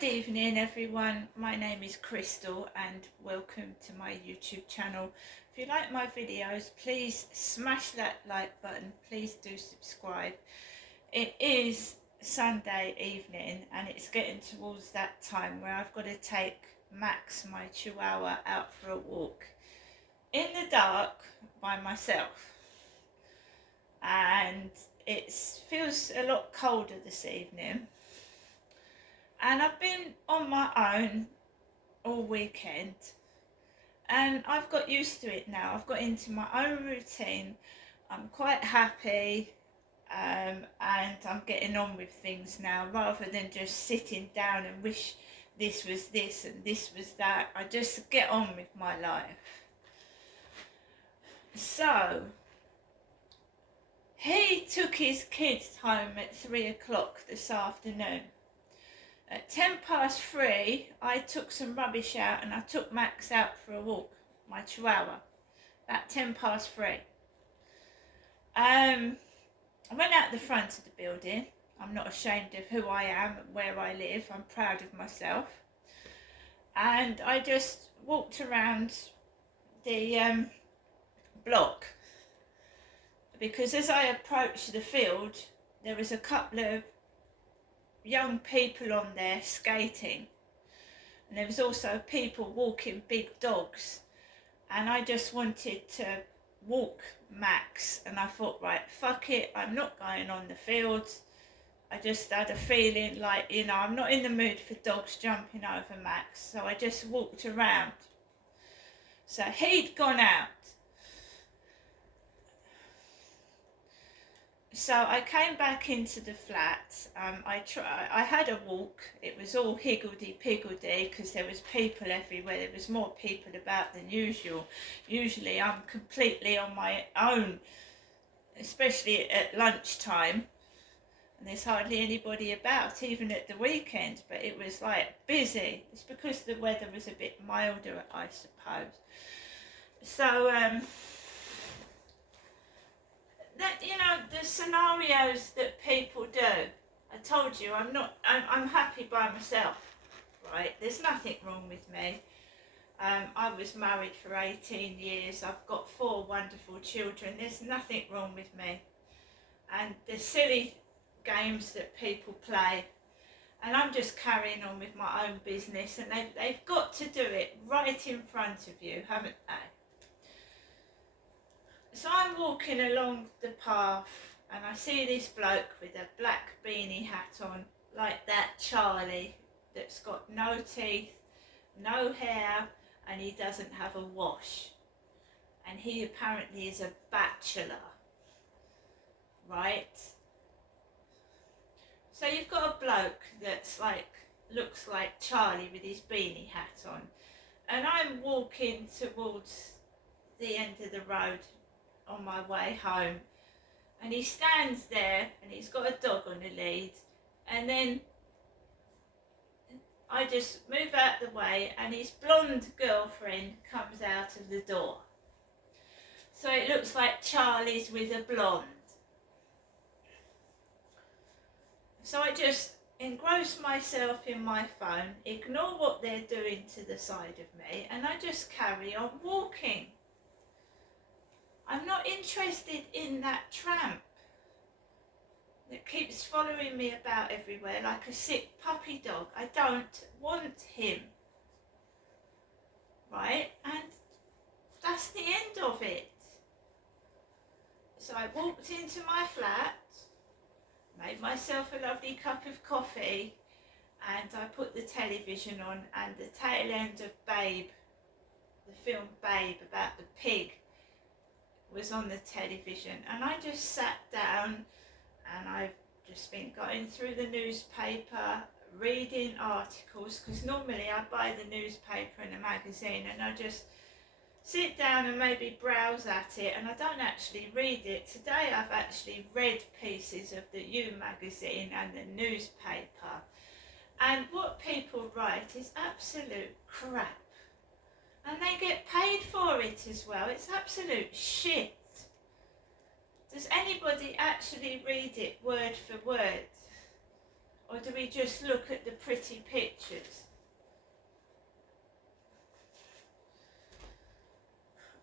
Good evening everyone, my name is Crystal and welcome to my YouTube channel. If you like my videos, please smash that like button, please do subscribe. It is Sunday evening and it's getting towards that time where I've got to take Max, my chihuahua, out for a walk in the dark by myself. And it feels a lot colder this evening. And I've been on my own all weekend and I've got used to it now. I've got into my own routine. I'm quite happy and I'm getting on with things now rather than just sitting down and wish this was this and this was that. I just get on with my life. So he took his kids home at 3 o'clock this afternoon. At 3:10, I took some rubbish out and I took Max out for a walk, my chihuahua, at 3:10. I went out the front of the building. I'm not ashamed of who I am and where I live. I'm proud of myself. And I just walked around the block because as I approached the field, there was a couple of young people on there skating, and there was also people walking big dogs, and I just wanted to walk Max, and I thought, right, fuck it, I'm not going on the field. I just had a feeling like, I'm not in the mood for dogs jumping over Max, so I just walked around. So he'd gone out. So I came back into the flat. I had a walk. It was all higgledy-piggledy because there was people everywhere. There was more people about than usual. Usually I'm completely on my own, especially at lunchtime. And there's hardly anybody about, even at the weekend. But it was like busy. It's because the weather was a bit milder, I suppose. So, the scenarios that people do. I told you I'm happy by myself, right? There's nothing wrong with me. I was married for 18 years. I've got 4 wonderful children. There's nothing wrong with me. And the silly games that people play, and I'm just carrying on with my own business, and they've got to do it right in front of you, haven't they? So I'm walking along the path and I see this bloke with a black beanie hat on, like that Charlie, that's got no teeth, no hair, and he doesn't have a wash. And he apparently is a bachelor, right? So you've got a bloke that's looks like Charlie with his beanie hat on. And I'm walking towards the end of the road on my way home, and he stands there and he's got a dog on a lead, and then I just move out the way and his blonde girlfriend comes out of the door. So it looks like Charlie's with a blonde. So I just engross myself in my phone, ignore what they're doing to the side of me, and I just carry on walking. I'm not interested in that tramp that keeps following me about everywhere like a sick puppy dog. I don't want him. Right? And that's the end of it. So I walked into my flat, made myself a lovely cup of coffee, and I put the television on, and the tail end of Babe, the film Babe about the pig, was on the television, and I just sat down and I've just been going through the newspaper, reading articles, because normally I buy the newspaper and a magazine and I just sit down and maybe browse at it, and I don't actually read it. Today I've actually read pieces of the You magazine and the newspaper, and what people write is absolute crap. And they get paid for it as well. It's absolute shit. Does anybody actually read it word for word? Or do we just look at the pretty pictures?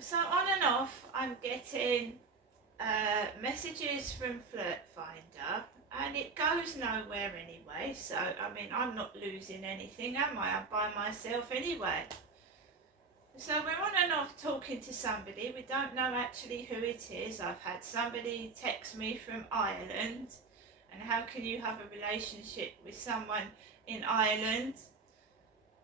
So on and off, I'm getting messages from Flirt Finder, and it goes nowhere anyway. So, I mean, I'm not losing anything, am I? I'm by myself anyway. So we're on and off talking to somebody. We don't know actually who it is. I've had somebody text me from Ireland. And how can you have a relationship with someone in Ireland?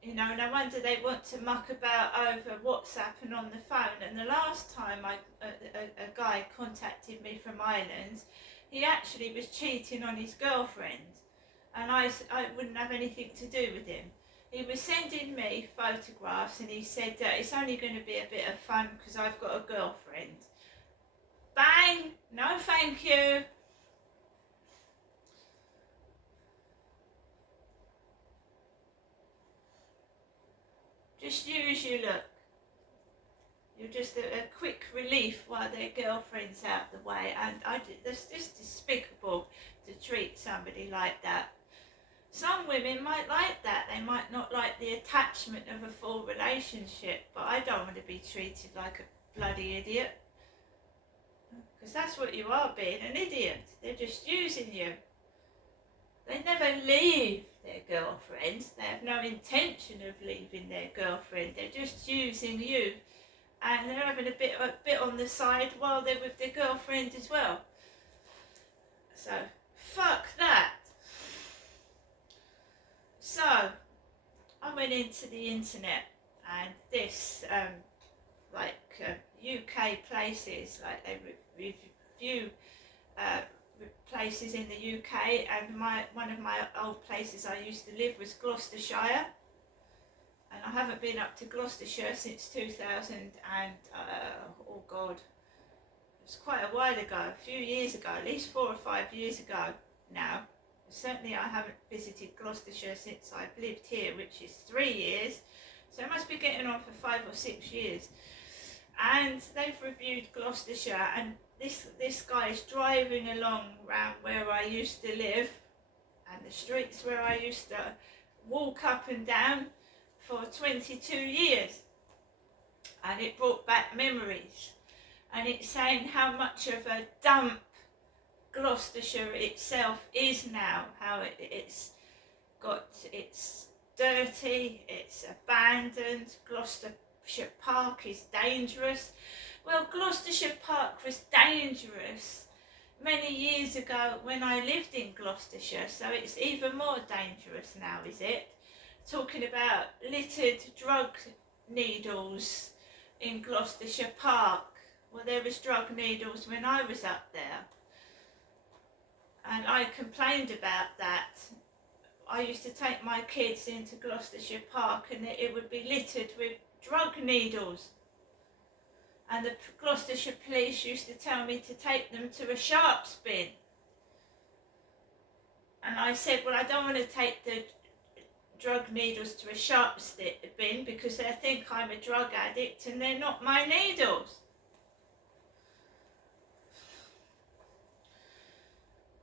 You know, no wonder they want to muck about over WhatsApp and on the phone. And the last time a guy contacted me from Ireland, he actually was cheating on his girlfriend. And I wouldn't have anything to do with him. He was sending me photographs and he said that it's only going to be a bit of fun because I've got a girlfriend. Bang! No thank you. Just use your look. You're just a quick relief while their girlfriend's out the way, and that's just despicable to treat somebody like that. Some women might like that. They might not like the attachment of a full relationship, but I don't want to be treated like a bloody idiot. Because that's what you are, being an idiot. They're just using you. They never leave their girlfriend. They have no intention of leaving their girlfriend. They're just using you. And they're having a bit on the side while they're with their girlfriend as well. So, fuck that. So, I went into the internet and this, UK places, like they review places in the UK, and one of my old places I used to live was Gloucestershire, and I haven't been up to Gloucestershire since 2000 and oh god, it was quite a while ago, a few years ago, at least 4 or 5 years ago now. Certainly I haven't visited Gloucestershire since I've lived here, which is 3 years, so I must be getting on for 5 or 6 years. And they've reviewed Gloucestershire, and this guy is driving along around where I used to live and the streets where I used to walk up and down for 22 years, and it brought back memories, and it's saying how much of a dump Gloucestershire itself is now, how it's dirty, it's abandoned. Gloucestershire Park is dangerous. Well, Gloucestershire Park was dangerous many years ago when I lived in Gloucestershire, so it's even more dangerous now, is it? Talking about littered drug needles in Gloucestershire Park. Well, there was drug needles when I was up there, and I complained about that. I used to take my kids into Gloucestershire Park and it would be littered with drug needles. And the Gloucestershire police used to tell me to take them to a sharps bin. And I said, well, I don't want to take the drug needles to a sharps bin because they think I'm a drug addict and they're not my needles.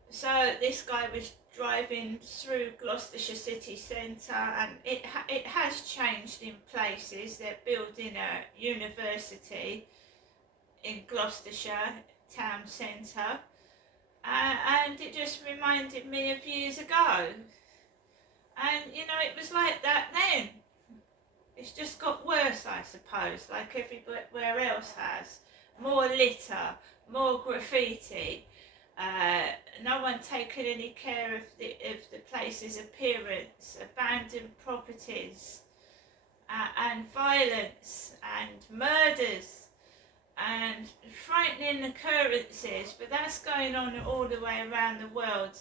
So this guy was driving through Gloucestershire city centre, and it has changed in places. They're building a university in Gloucestershire town centre, and it just reminded me of years ago. And you know, it was like that then. It's just got worse, I suppose, like everywhere else has. More litter, more graffiti. No one taking any care of the place's appearance, abandoned properties, and violence, and murders, and frightening occurrences. But that's going on all the way around the world,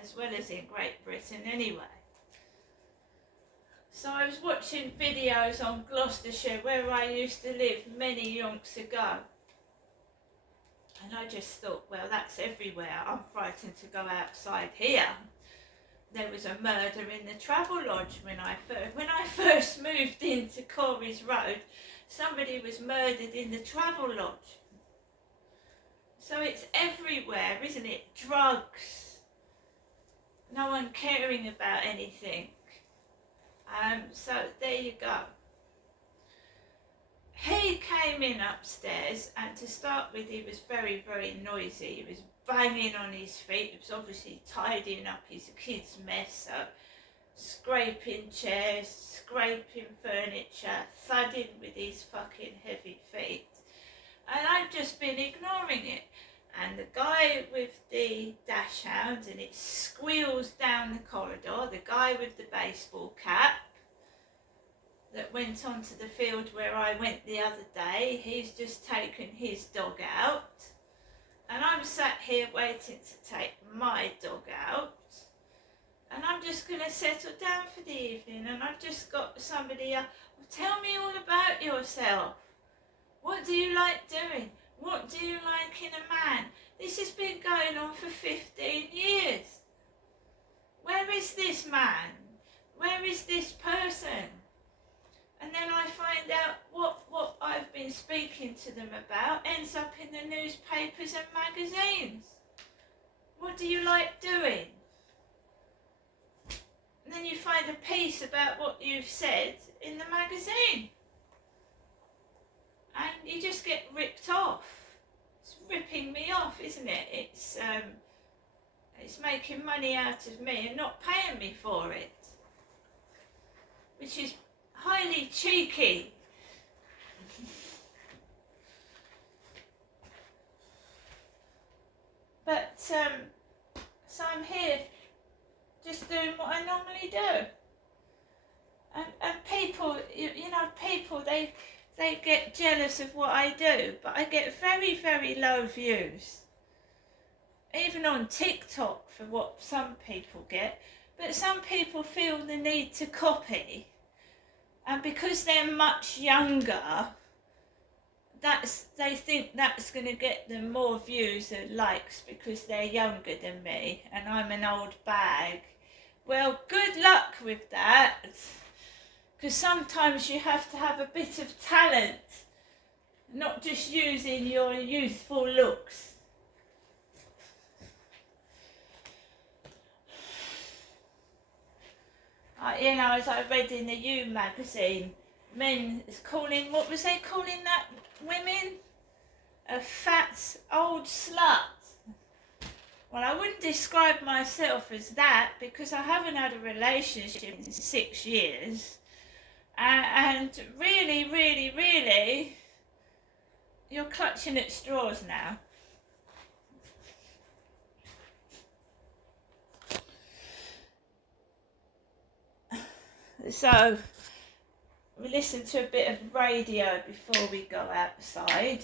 as well as in Great Britain anyway. So I was watching videos on Gloucestershire, where I used to live many yonks ago. And I just thought, well, that's everywhere. I'm frightened to go outside here. There was a murder in the Travelodge when I first moved into Corries Road. Somebody was murdered in the Travelodge. So it's everywhere, isn't it? Drugs, no one caring about anything. So there you go. He came in upstairs, and to start with, he was very, very noisy. He was banging on his feet. He was obviously tidying up his kid's mess, so scraping chairs, scraping furniture, thudding with his fucking heavy feet. And I've just been ignoring it. And the guy with the dash hound, and it squeals down the corridor, the guy with the baseball cap that went onto the field where I went the other day, he's just taken his dog out. And I'm sat here waiting to take my dog out. And I'm just going to settle down for the evening, and I've just got somebody else. Well, tell me all about yourself. What do you like doing? What do you like in a man? This has been going on for 15 years. Where is this man? Where is this person? And then I find out what I've been speaking to them about ends up in the newspapers and magazines. What do you like doing? And then you find a piece about what you've said in the magazine. And you just get ripped off. It's ripping me off, isn't it? It's making money out of me and not paying me for it. Which is highly cheeky. But, so I'm here just doing what I normally do. And people, you know, people, they get jealous of what I do, but I get very, very low views. Even on TikTok for what some people get. But some people feel the need to copy. And because they're much younger, they think that's going to get them more views and likes because they're younger than me and I'm an old bag. Well, good luck with that. Because sometimes you have to have a bit of talent, not just using your youthful looks. You know, as I read in the You magazine, men is calling, what was they calling that women? A fat old slut. Well, I wouldn't describe myself as that because I haven't had a relationship in 6 years. And really, really, really, you're clutching at straws now. So, we listen to a bit of radio before we go outside.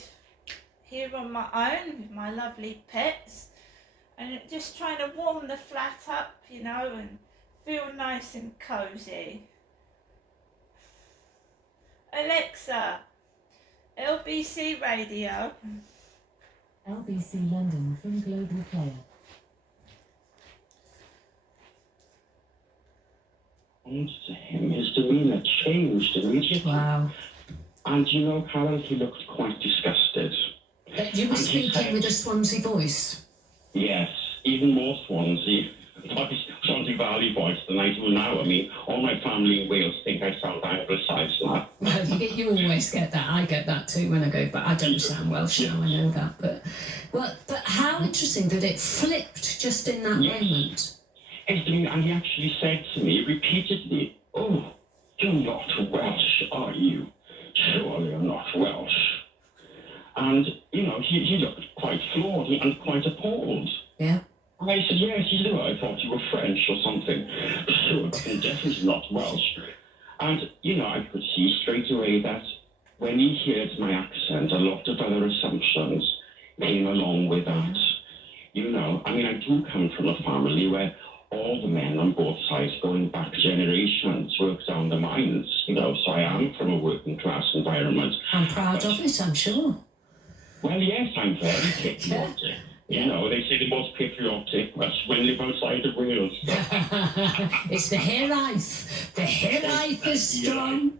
Here on my own with my lovely pets. And just trying to warm the flat up, you know, and feel nice and cosy. Alexa, LBC Radio. LBC London from Global Player. To him, his demeanour changed immediately. Wow. And you know, Carol, he looked quite disgusted. You were speaking with a Swansea voice? Yes, even more Swansea. Like Swansea Valley voice than I do now. I mean, all my family in Wales think I sound anglicised now. Well, you always get that. I get that too when I go back. I don't sound Welsh now, I know that. But how interesting that it flipped just in that moment. And he actually said to me repeatedly, "Oh, you're not Welsh, are you? Surely I'm not Welsh." And, you know, he looked quite flawed and quite appalled. Yeah. And I said, "Yes, you know, I thought you were French or something." "Sure, I'm definitely not Welsh." And, you know, I could see straight away that when he heard my accent, a lot of other assumptions came along with that. You know, I mean, I do come from a family where all the men on both sides going back generations worked down the mines, you know, so I am from a working class environment. I'm proud of it, I'm sure. Well, yes, I'm very patriotic. You know, they say the most patriotic must when live outside the Wales. It's the Hiraeth. The Hiraeth is strong.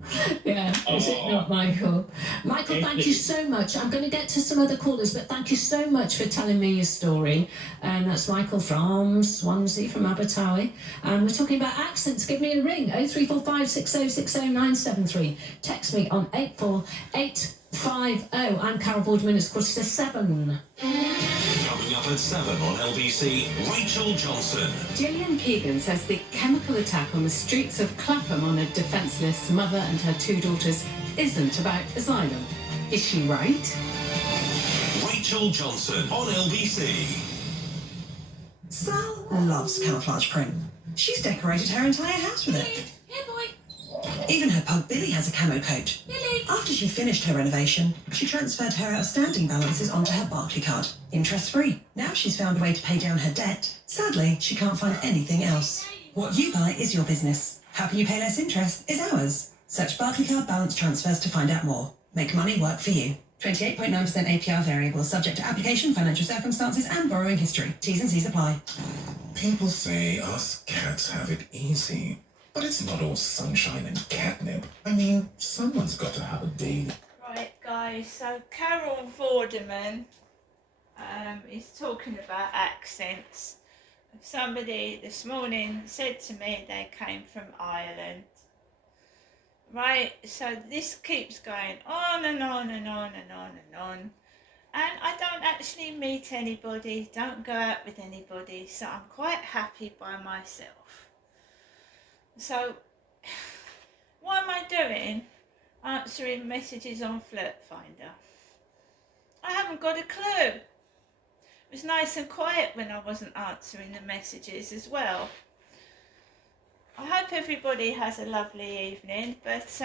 Yeah, is it not, Michael? Michael, thank you so much. I'm going to get to some other callers, but thank you so much for telling me your story. And that's Michael from Swansea, from Abertawe. And we're talking about accents. Give me a ring, 0345 6060 973. Text me on 84850. I'm Carol Boardman. It's 7:15. Coming up at 7 on LBC, Rachel Johnson. Gillian Keegan says the chemical attack on the streets of Clapham on a defenceless mother and her 2 daughters isn't about asylum. Is she right? Rachel Johnson on LBC. Sal loves camouflage print. She's decorated her entire house with it. Here, boy. Even her pug Billy has a camo coat. Billy. After she finished her renovation, she transferred her outstanding balances onto her Barclaycard, interest-free. Now she's found a way to pay down her debt. Sadly, she can't find anything else. What you buy is your business. Helping you pay less interest is ours. Search Barclaycard balance transfers to find out more. Make money work for you. 28.9% APR variable, subject to application, financial circumstances, and borrowing history. T's and C's apply. People say us cats have it easy, but it's not all sunshine and catnip. I mean, someone's got to have a day. Right, guys, so Carol Vorderman is talking about accents. Somebody this morning said to me they came from Ireland. Right, so this keeps going on and on and on and on and on. And I don't actually meet anybody, don't go out with anybody, so I'm quite happy by myself. So, what am I doing? Answering messages on Flirt Finder. I haven't got a clue. It was nice and quiet when I wasn't answering the messages as well. I hope everybody has a lovely evening, but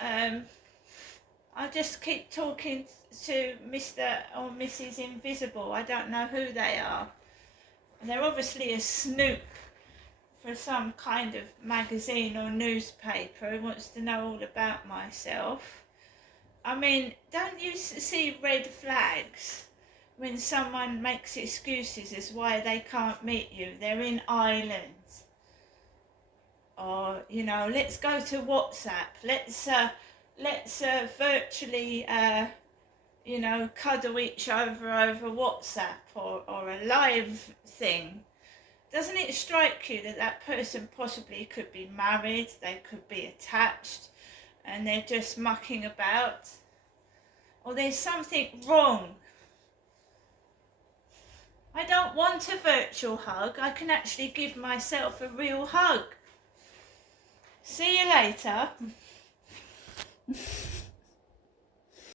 I just keep talking to Mr. or Mrs. Invisible. I don't know who they are. They're obviously a snoop for some kind of magazine or newspaper who wants to know all about myself. I mean, don't you see red flags when someone makes excuses as why they can't meet you? They're in Ireland. Or, you know, let's go to WhatsApp. Let's virtually, you know, cuddle each other over WhatsApp or a live thing. Doesn't it strike you that that person possibly could be married, they could be attached, and they're just mucking about? Or there's something wrong. I don't want a virtual hug. I can actually give myself a real hug. See you later.